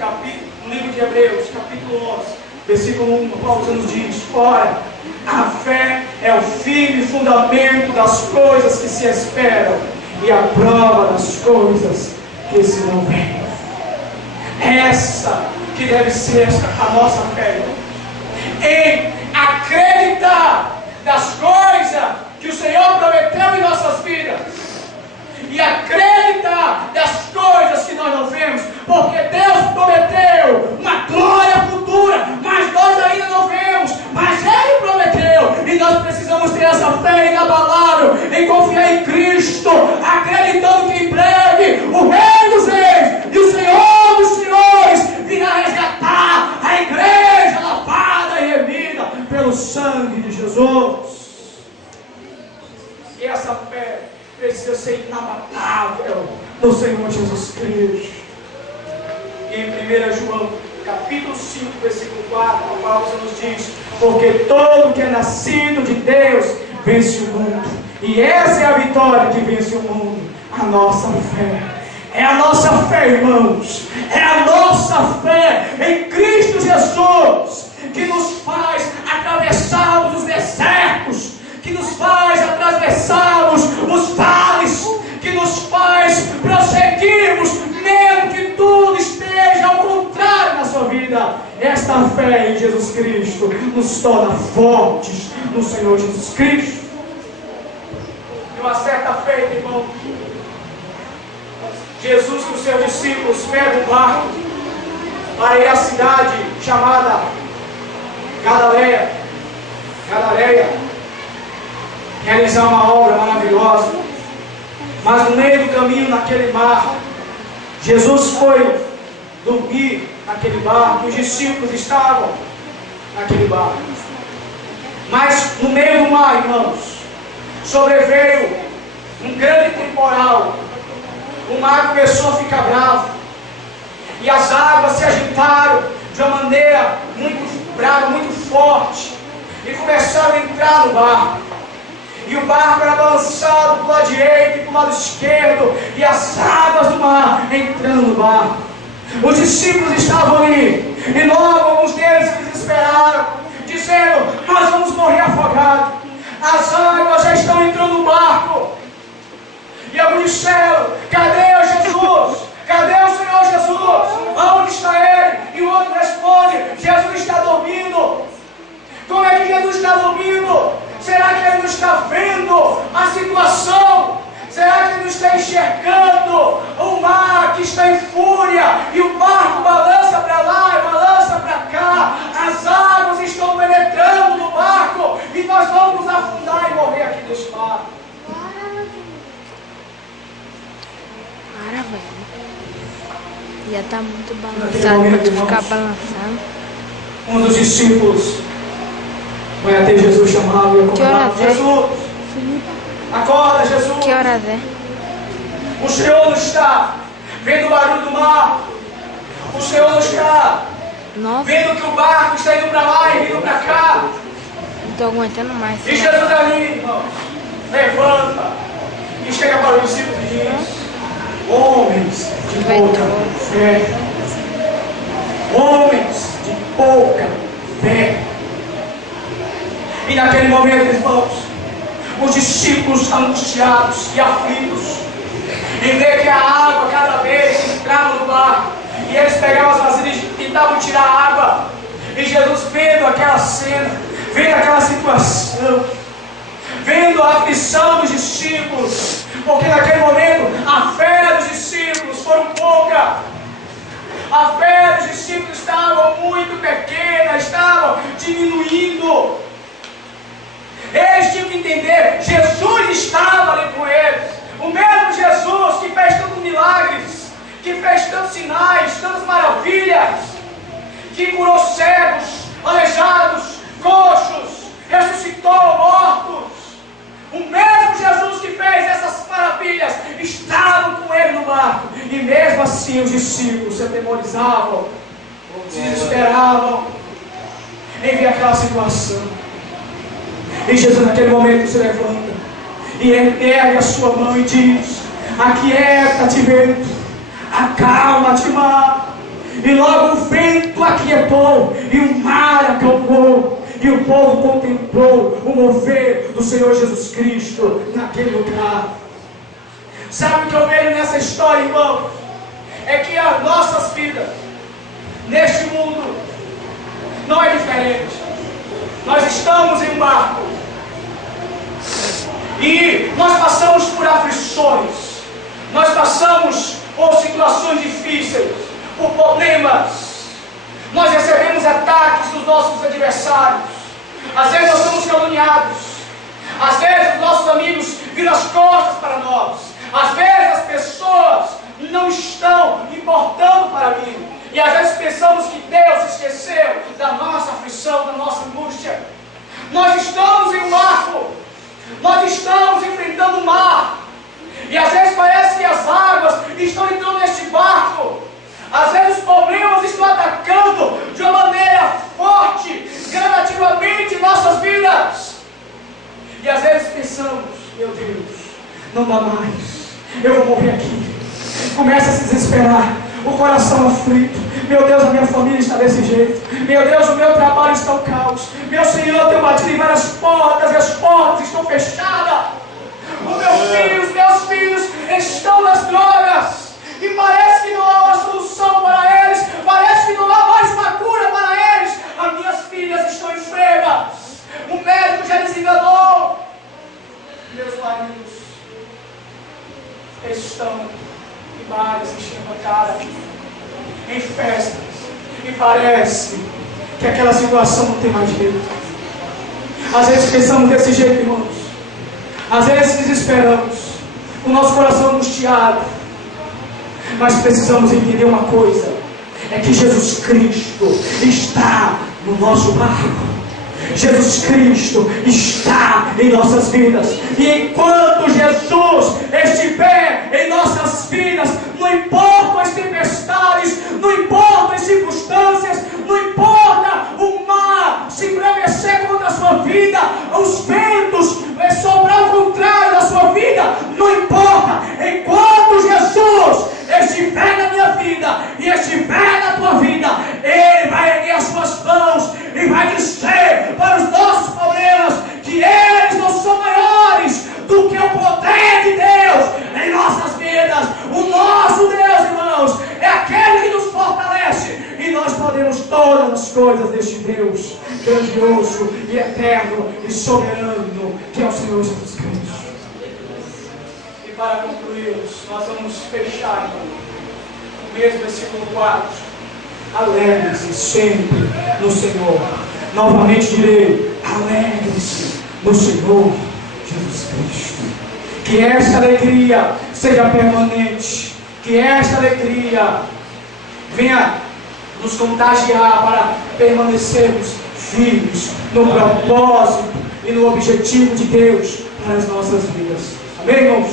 no livro de Hebreus, capítulo 11, versículo 1, Paulo nos diz: ora, a fé é o firme fundamento das coisas que se esperam e a prova das coisas que se não veem. Essa que deve ser a nossa fé, em acreditar das coisas que o Senhor prometeu em nossas vidas e acreditar das coisas que nós não vemos, porque Deus prometeu uma glória futura, mas nós ainda não vemos, mas Ele prometeu, e nós precisamos ter essa fé inabalável, em confiar em Cristo, acreditando que em breve o Rei dos Reis e o Senhor dos Senhores virá resgatar a igreja lavada e remida pelo sangue de Jesus. E essa fé precisa ser inabalável no Senhor Jesus Cristo. E em 1 João, capítulo 5, versículo 4, a palavra nos diz: porque todo que é nascido de Deus vence o mundo. E essa é a vitória que vence o mundo, a nossa fé. É a nossa fé, irmãos, é a nossa fé em Cristo Jesus que nos faz atravessarmos os desertos, que nos faz atravessarmos os vales, que nos faz prosseguirmos, mesmo que tudo esteja ao contrário na sua vida. Esta fé em Jesus Cristo nos torna fortes no Senhor Jesus Cristo. E uma certa feita, irmão, Jesus e os seus discípulos pegam um barco para ir à cidade chamada Galileia, realizar uma obra maravilhosa. Mas no meio do caminho, naquele mar, Jesus foi dormir naquele barco, os discípulos estavam naquele barco. Mas no meio do mar, irmãos, sobreveio um grande temporal. O mar começou a ficar bravo, e as águas se agitaram de uma maneira muito brava, muito forte, e começaram a entrar no barco. E o barco era balançado para o lado direito e para o lado esquerdo, e as águas do mar entrando no barco. Os discípulos estavam ali, e logo alguns deles se desesperaram, dizendo: nós vamos morrer afogados, as águas já estão entrando no barco. E alguns disseram: cadê Jesus? Cadê o Senhor Jesus? Aonde está Ele? E o outro responde: Jesus está dormindo. Como é que Jesus está dormindo? Será que Ele não está vendo a situação? Será que Ele não está enxergando o mar que está em fúria? E o barco balança para lá e balança para cá. As águas estão penetrando no barco, e nós vamos afundar e morrer aqui nesse mar. Para, velho. Já tá muito balançado, pode ficar balançando. Um dos discípulos vai até Jesus chamá-lo e acordar: Jesus, acorda, Jesus. Que horas é? O Senhor não está vendo o barulho do mar. O Senhor não está vendo que o barco está indo para lá e vindo para cá. Não tô aguentando mais. E Jesus ali, irmão, levanta e chega para os discípulos e diz: homens de pouca fé. Homens de pouca fé. E naquele momento, irmãos, os discípulos angustiados e aflitos, em ver que a água cada vez entrava no barco, e eles pegavam as vasilhas e tentavam tirar a água. E Jesus, vendo aquela cena, vendo aquela situação, vendo a aflição dos discípulos, porque naquele momento a fé dos discípulos foi pouca. A fé dos discípulos estava muito pequena, estava diminuindo. Eles tinham que entender: Jesus estava ali com eles. O mesmo Jesus que fez tantos milagres, que fez tantos sinais, tantas maravilhas, que curou cegos, aleijados, coxos, ressuscitou mortos. O mesmo Jesus que fez essas maravilhas estava com ele no barco. E mesmo assim os discípulos se atemorizavam, se desesperavam em ver aquela situação. E Jesus naquele momento se levanta e ergue a sua mão e diz: aquieta-te vento, acalma-te mar. E logo o vento aquietou, e o mar acalmou, e o povo contemplou o mover do Senhor Jesus Cristo naquele lugar. Sabe o que eu vejo nessa história, irmão? É que as nossas vidas, neste mundo, não é diferente. Nós estamos em um barco, e nós passamos por aflições, nós passamos por situações difíceis, por problemas, nós recebemos ataques dos nossos adversários, às vezes nós somos caluniados, às vezes os nossos amigos viram as costas para nós, às vezes as pessoas não estão importando para mim, e às vezes pensamos que Deus esqueceu da nossa aflição, da nossa angústia. Nós estamos em um barco, nós estamos enfrentando o mar, e às vezes parece que as águas estão entrando neste barco, às vezes os problemas estão atacando de uma maneira forte, gradativamente em nossas vidas, e às vezes pensamos, meu Deus, não dá mais, eu vou morrer aqui. Começa a se desesperar, o coração aflito. Meu Deus, a minha família está desse jeito. Meu Deus, o meu trabalho está um caos. Meu Senhor, eu tenho batido em várias portas e as portas estão fechadas. Os meus filhos estão nas drogas. E parece que não há uma solução para eles. Parece que não há mais uma cura para eles. As minhas filhas estão enfermas. O médico já desenganou. Meus maridos estão em bares, enchendo a cara, em festas, e parece que aquela situação não tem mais jeito. Às vezes pensamos desse jeito, irmãos. Às vezes desesperamos, o nosso coração angustiado. Mas precisamos entender uma coisa: é que Jesus Cristo está no nosso barco. Jesus Cristo está em nossas vidas, e enquanto Jesus estiver em nossas vidas, não importa as tempestades, não importa as circunstâncias, não importa o mar se embrevecer contra a sua vida, os ventos soprar ao contrário da sua vida, não importa. Enquanto Jesus estiver na minha vida e estiver na tua vida, Ele vai erguer as suas mãos e vai dizer para os nossos problemas que eles não são maiores do que o poder de Deus em nossas vidas. O nosso Deus, irmãos, é aquele que nos fortalece, e nós podemos todas as coisas deste Deus grandioso e eterno e soberano que é o Senhor Jesus Cristo. E para concluirmos, nós vamos fechar o mesmo versículo 4. Alegre-se sempre no Senhor. Novamente direi, alegre-se no Senhor Jesus Cristo. Que esta alegria seja permanente, que esta alegria venha nos contagiar para permanecermos firmes no propósito e no objetivo de Deus para as nossas vidas. Amém, irmãos?